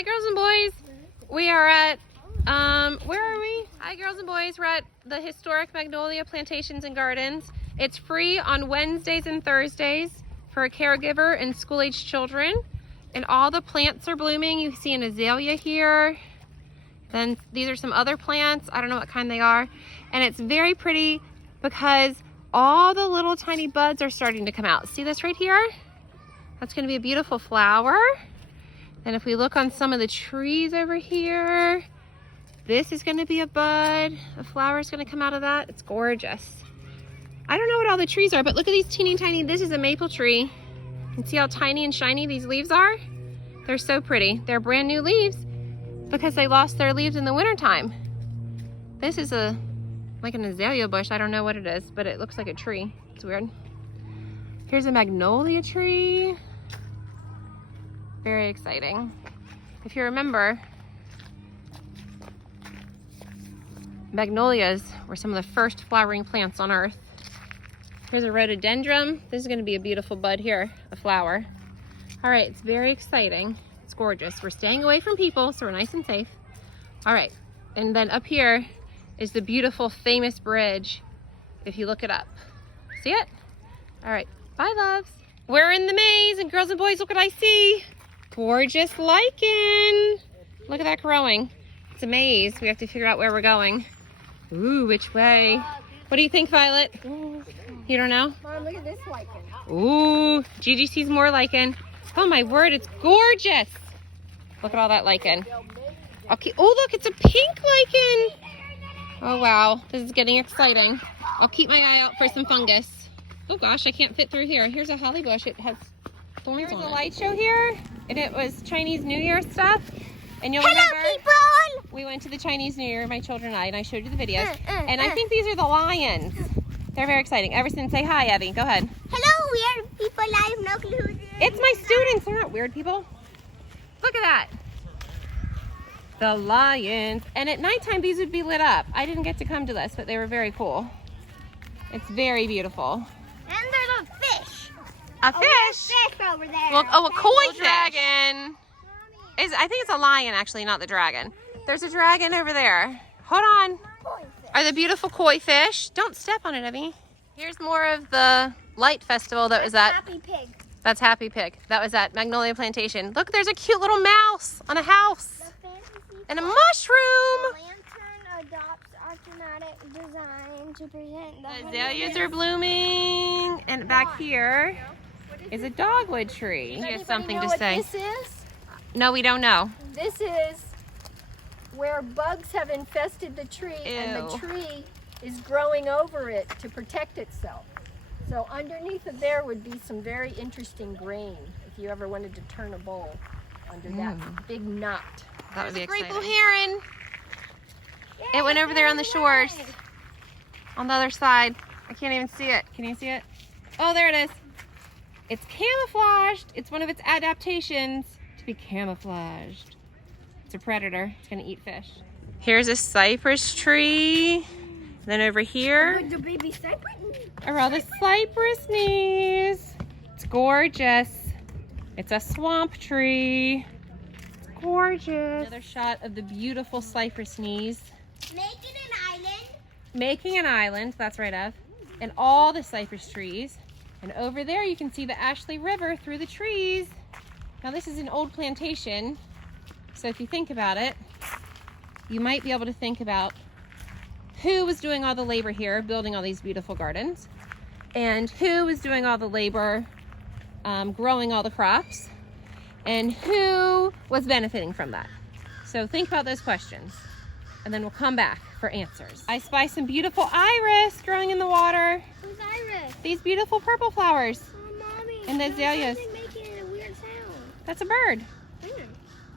Hi, girls and boys. We are at, where are we? Hi, girls and boys. We're at the Historic Magnolia Plantations and Gardens. It's free on Wednesdays and Thursdays for a caregiver and school-aged children. And all the plants are blooming. You see an azalea here. Then these are some other plants. I don't know what kind they are. And it's very pretty because all the little tiny buds are starting to come out. See this right here? That's going to be a beautiful flower. And if we look on some of the trees over here, this is going to be a bud. A flower is going to come out of that. It's gorgeous. I don't know what all the trees are, but look at these teeny tiny. This is a maple tree. And see how tiny and shiny these leaves are? They're so pretty. They're brand new leaves because they lost their leaves in the wintertime. This is like an azalea bush. I don't know what it is, but it looks like a tree. It's weird. Here's a magnolia tree. Very exciting. If you remember, magnolias were some of the first flowering plants on Earth. Here's a rhododendron. This is going to be a beautiful bud here, a flower. All right, it's very exciting. It's gorgeous. We're staying away from people, so we're nice and safe. All right, and then up here is the beautiful, famous bridge, if you look it up. See it? All right, bye, loves. We're in the maze, and girls and boys, look what I see. Gorgeous lichen. Look at that growing. It's a maze. We have to figure out where we're going. Ooh, which way? What do you think, Violet? You don't know? Mom, look at this lichen. Ooh, Gigi sees more lichen. Oh my word, it's gorgeous. Look at all that lichen. Okay. Oh, look, it's a pink lichen. Oh wow, this is getting exciting. I'll keep my eye out for some fungus. Oh gosh, I can't fit through here. Here's a holly bush. It has thorns on it. There's a light show here, and it was Chinese New Year stuff. And you'll remember, people! We went to the Chinese New Year, my children and I showed you the videos. And I think these are the lions. They're very exciting. Everson, say hi, Abby. Go ahead. Hello, weird people. I have no clue. It's my students. They're not weird people. Look at that. The lions. And at nighttime, these would be lit up. I didn't get to come to this, but they were very cool. It's very beautiful. And there's a fish. A fish? Fish over there. Look, oh, a koi dragon. I think it's a lion, actually, not the dragon. There's a dragon over there. Hold on. Are the beautiful koi fish? Don't step on it, Evie. Here's more of the light festival that was at... Happy Pig. That's Happy Pig. That was at Magnolia Plantation. Look, there's a cute little mouse on a house. And a mushroom. The lantern adopts automatic design to present The azaleas are blooming. And back here is a dogwood tree. He has something to say. This is? No, we don't know. This is where bugs have infested the tree and the Ew. tree is growing over it to protect itself. So underneath of there would be some very interesting grain if you ever wanted to turn a bowl under that big knot. That would be exciting. Great blue heron. It went over there on the shores. On the other side. I can't even see it. Can you see it? Oh, there it is. It's camouflaged. It's one of its adaptations to be camouflaged. It's a predator. It's going to eat fish. Here's a cypress tree. Then over here The baby cypress. are all the cypress knees. It's gorgeous. It's a swamp tree. It's gorgeous. Another shot of the beautiful cypress knees. Making an island. Making an island, that's right, Ev. And all the cypress trees. And over there you can see the Ashley River through the trees. Now this is an old plantation. So if you think about it, you might be able to think about who was doing all the labor here, building all these beautiful gardens, and who was doing all the labor, growing all the crops, and who was benefiting from that. So think about those questions, and then we'll come back for answers. I spy some beautiful iris growing in the water. Who's Iris? These beautiful purple flowers. Oh, Mommy. And the azaleas. Making a weird sound. That's a bird. Where?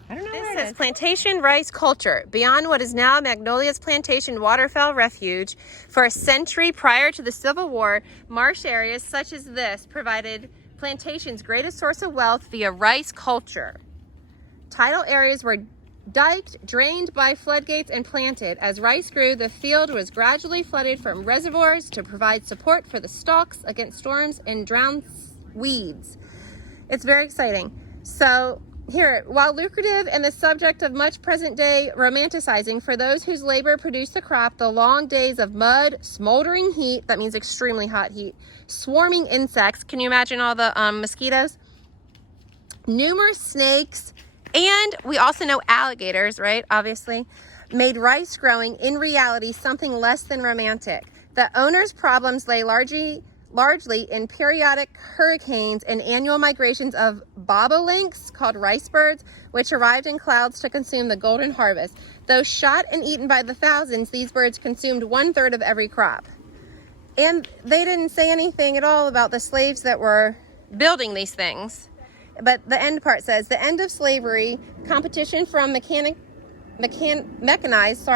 I don't know where it is. Plantation rice culture. Beyond what is now Magnolia's Plantation Waterfowl Refuge, for a century prior to the Civil War, marsh areas such as this provided plantation's greatest source of wealth via rice culture. Tidal areas were diked, drained by floodgates, and planted. As rice grew, the field was gradually flooded from reservoirs to provide support for the stalks against storms and drown weeds. It's very exciting. So Here, while lucrative and the subject of much present-day romanticizing for those whose labor produced the crop, the long days of mud, smoldering heat, that means extremely hot heat, swarming insects, can you imagine all the mosquitoes? Numerous snakes, and we also know alligators, right, obviously, made rice growing, in reality, something less than romantic. The owner's problems lay largely in periodic hurricanes and annual migrations of bobolinks, called rice birds, which arrived in clouds to consume the golden harvest. Though shot and eaten by the thousands, these birds consumed 1/3 of every crop. And they didn't say anything at all about the slaves that were building these things. But the end part says, the end of slavery, competition from mechanized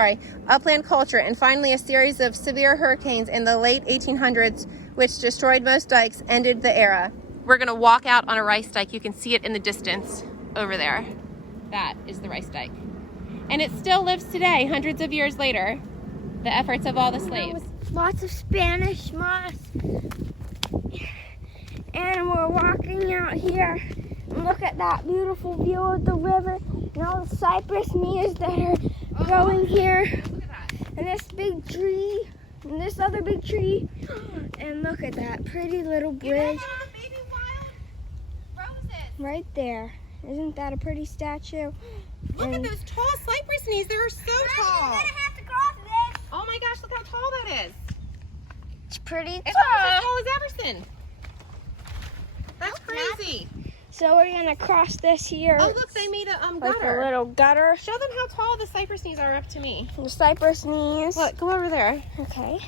upland culture, and finally a series of severe hurricanes in the late 1800s which destroyed most dikes ended the era. We're gonna walk out on a rice dike. You can see it in the distance over there. That is the rice dike. And it still lives today, hundreds of years later, the efforts of all the slaves. Lots of Spanish moss. And we're walking out here. And look at that beautiful view of the river and all the cypress knees that are growing here. Look at that. And this big tree and this other big tree. And look at that pretty little bridge Baby wild roses. right there. Isn't that a pretty statue? Look at those tall cypress knees. They're so tall. have to cross this. Oh my gosh, look how tall that is. It's pretty It's almost as tall. tall as Everson. That's crazy. So we're gonna cross this here. Oh look, they made a like gutter. a little gutter. Show them how tall the cypress knees are up to me. The cypress knees. Look, go over there. Okay.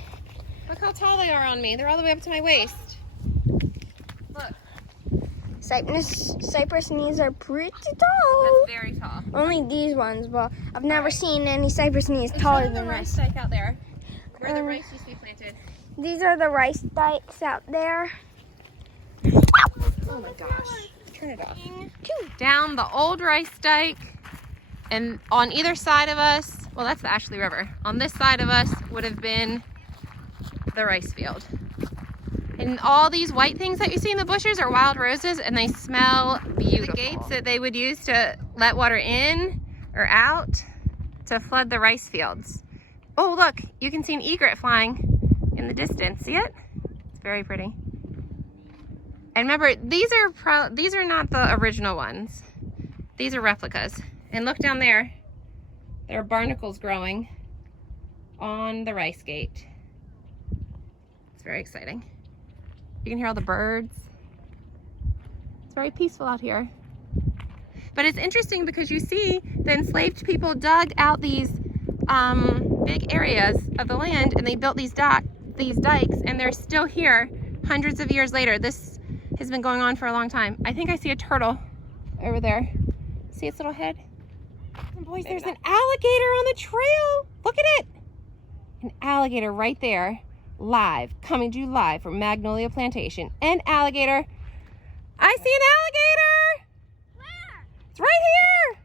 Look how tall they are on me. They're all the way up to my waist. Look, Cypress knees are pretty that's tall. very tall. Only these ones, but I've never Right. seen any cypress knees And taller show them than the rice this. dike out there, where the Um, rice used to be planted. These are the rice dikes out there. Oh my gosh. Turn it off. Down the old rice dike, and on either side of us, well, that's the Ashley River. On this side of us would have been the rice field. And all these white things that you see in the bushes are wild roses, and they smell beautiful. The gates that they would use to let water in or out to flood the rice fields. Oh, look, you can see an egret flying in the distance. See it? It's very pretty. And remember, these are not the original ones. These are replicas. And look down there. There are barnacles growing on the rice gate. It's very exciting. You can hear all the birds. It's very peaceful out here. But it's interesting because you see the enslaved people dug out these big areas of the land, and they built these dikes, and they're still here hundreds of years later. This has been going on for a long time. I think I see a turtle over there. See its little head? And boys, there's an alligator on the trail. Look at it. An alligator right there, live, coming to you live from Magnolia Plantation. An alligator. I see an alligator. Where? It's right here.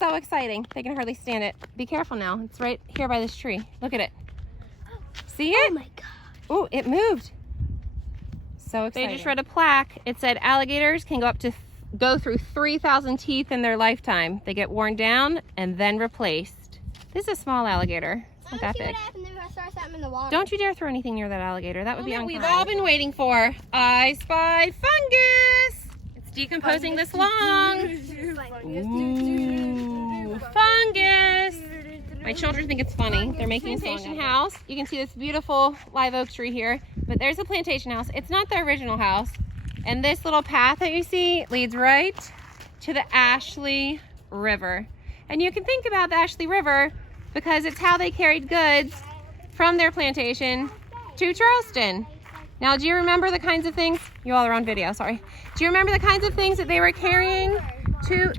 So exciting. They can hardly stand it. Be careful now. It's right here by this tree. Look at it. See it? Oh my god. Oh, it moved. So exciting. They just read a plaque. It said alligators can go through 3,000 teeth in their lifetime. They get worn down and then replaced. This is a small alligator. It's not that big. Don't you dare throw anything near that alligator. That would be unkind. We've all been waiting for. I spy fungus. It's decomposing this long. Ooh, fungus. My children think it's funny. They're making a plantation house. You can see this beautiful live oak tree here, but there's a plantation house. It's not the original house. And this little path that you see leads right to the Ashley River. And you can think about the Ashley River because it's how they carried goods from their plantation to Charleston. Now, do you remember the kinds of things? You all are on video, sorry. Do you remember the kinds of things that they were carrying to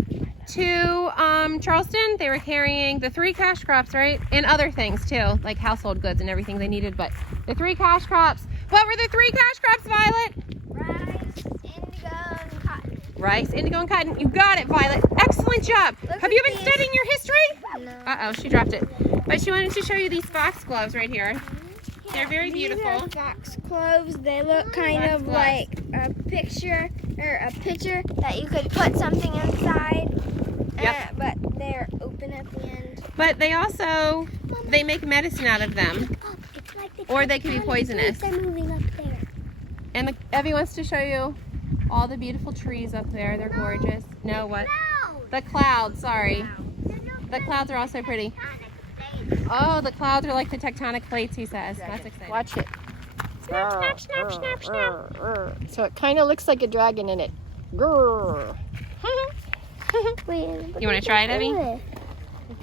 Charleston? They were carrying the 3 cash crops, right? And other things too, like household goods and everything they needed. But the 3 cash crops. What were the 3 cash crops, Violet? Rice, indigo, and cotton. You got it, Violet. Excellent job. Have you been studying your history? No. Uh-oh, she dropped it. But she wanted to show you these foxgloves right here. They're very beautiful. These are foxgloves. They look kind of like a picture or a pitcher that you could put something inside. Yep. But they're open at the end. But they also, they make medicine out of them. It's like the Or they can be poisonous. They're moving up there. And Evie wants to show you all the beautiful trees up there. They're gorgeous. No, what? The clouds, sorry. The clouds are also pretty. Oh, the clouds are like the tectonic plates, he says. That's exciting. Watch it. Snap, snap, snap, snap, snap. So it kind of looks like a dragon in it. Grrr. You want to try it, Evie?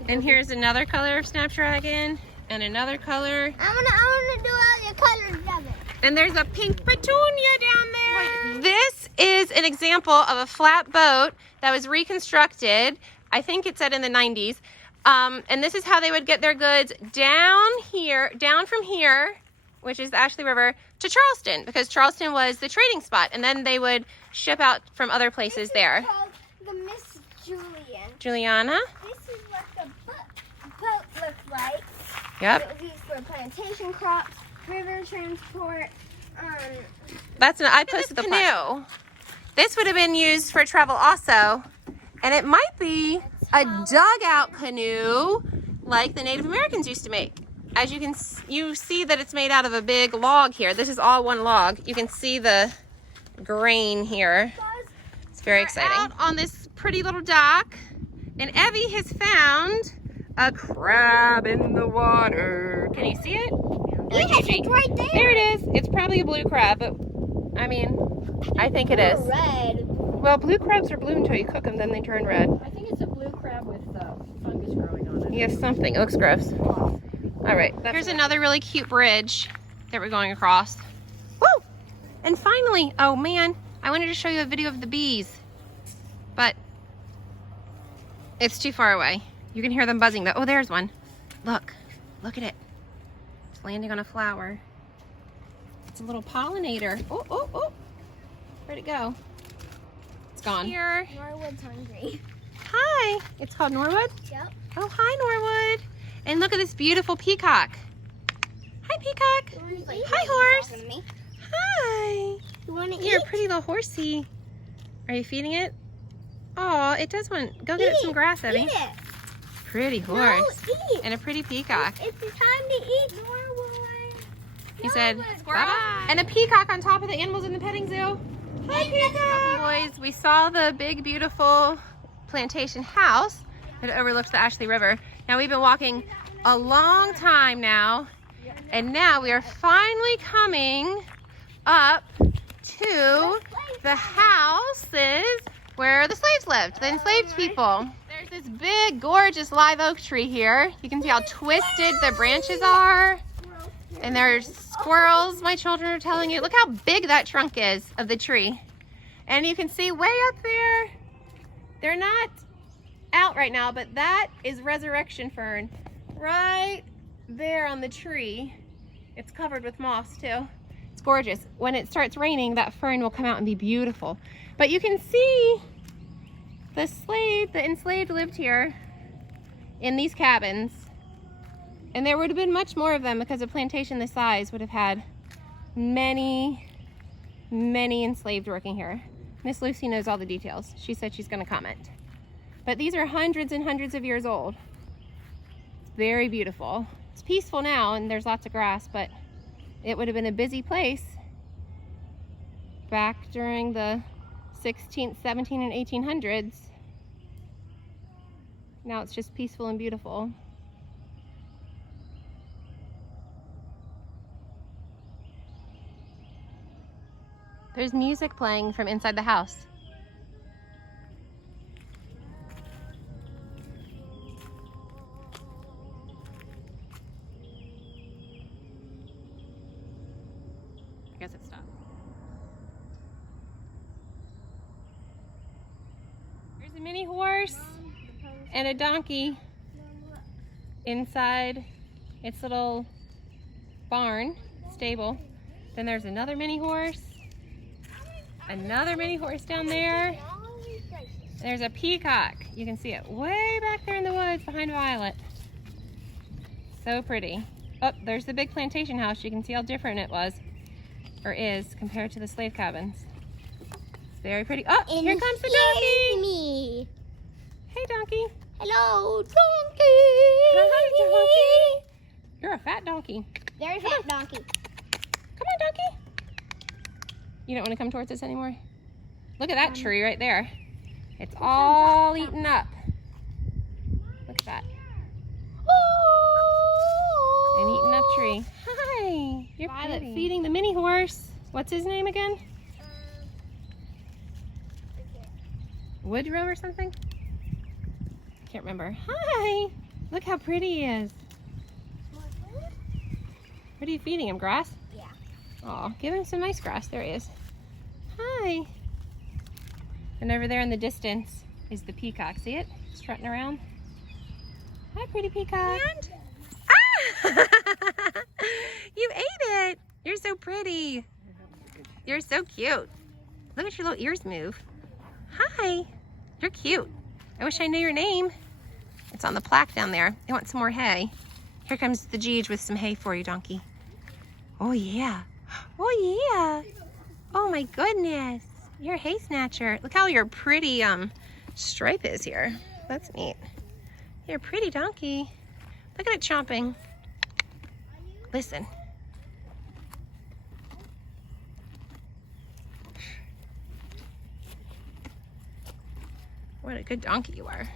And here's another color of Snapdragon, and another color. I wanna do all your colors of it. And there's a pink petunia down there. This is an example of a flat boat that was reconstructed. I think it said in the 90s. And this is how they would get their goods down from here, which is the Ashley River, to Charleston, because Charleston was the trading spot. And then they would ship out from other places there. This is called the Miss Julian. Juliana? This is what the boat looks like. Yep. It was used for plantation crops, river transport. I posted the canoe. This would have been used for travel also. And it might be a dugout canoe like the Native Americans used to make. As you see that it's made out of a big log here. This is all one log. You can see the grain here. It's very exciting. Out on this pretty little dock, and Evie has found a crab in the water. Can you see it? Yes, it's right there. There it is. It's probably a blue crab, but I mean, I think it is. Red. Well, blue crabs are blue until you cook them, then they turn red. I think it's a blue crab with fungus growing on it. Yes, something. It looks gross. All right. Here's another really cute bridge that we're going across. Woo! And finally, oh man, I wanted to show you a video of the bees, but it's too far away. You can hear them buzzing though. Oh, there's one. Look at it. It's landing on a flower. It's a little pollinator. Oh. Where'd it go? It's gone. Here. Norwood's hungry. Hi. It's called Norwood? Yep. Oh, hi, Norwood. And look at this beautiful peacock. Hi, peacock. Hi, horse. Hi. You want to You're eat? a pretty little horsey. Are you feeding it? Oh, it does want. Go get it some grass, Evie. Eat it. Pretty horse. No, eat. And a pretty peacock. It's the time to eat, Norwood. He said, Norwood. bye-bye. And a peacock on top of the animals in the petting zoo. Hi, peacock. Boys, we saw the big, beautiful plantation house that overlooks the Ashley River. Now, we've been walking a long time now, and now we are finally coming up to the houses where the slaves lived, the enslaved people. There's this big, gorgeous live oak tree here. You can see how twisted the branches are. And there's squirrels, my children are telling you. Look how big that trunk is of the tree. And you can see way up there, they're not out right now, but that is resurrection fern right there on the tree. It's covered with moss too. It's gorgeous. When it starts raining, that fern will come out and be beautiful. But you can see the enslaved lived here in these cabins. And there would have been much more of them because a plantation this size would have had many, many enslaved working here. Miss Lucy knows all the details. She said she's going to comment. But these are hundreds and hundreds of years old. It's very beautiful. It's peaceful now and there's lots of grass, but it would have been a busy place back during the 16th, 17th, and 1800s. Now it's just peaceful and beautiful. There's music playing from inside the house. I guess it stopped. There's a mini horse and a donkey inside its little barn, stable. Then there's another mini horse. Another mini horse down there. There's a peacock. You can see it way back there in the woods behind Violet. So pretty. Oh, there's the big plantation house. You can see how different it was, or is, compared to the slave cabins. It's very pretty. Oh, here comes the donkey. Me. Hey, donkey. Hello, donkey. Hi, donkey. You're a fat donkey. Very fat donkey. Come on, donkey. You don't want to come towards us anymore? Look at that tree right there. It's all eaten up. Look at that. An eaten up tree. Hi. You're Violet feeding the mini horse. What's his name again? Woodrow or something? Can't remember. Hi. Look how pretty he is. What are you feeding him? Grass? Yeah. Oh, give him some nice grass. There he is. Hi. And over there in the distance is the peacock. See it? Strutting around. Hi, pretty peacock. And? Ah! You ate it. You're so pretty. You're so cute. Look at your little ears move. Hi. You're cute. I wish I knew your name. It's on the plaque down there. I want some more hay. Here comes the Jeej with some hay for you, donkey. Oh, yeah. Oh, yeah. Oh, my goodness. You're a hay snatcher. Look how your pretty stripe is here. That's neat. You're a pretty donkey. Look at it chomping. Listen. What a good donkey you are.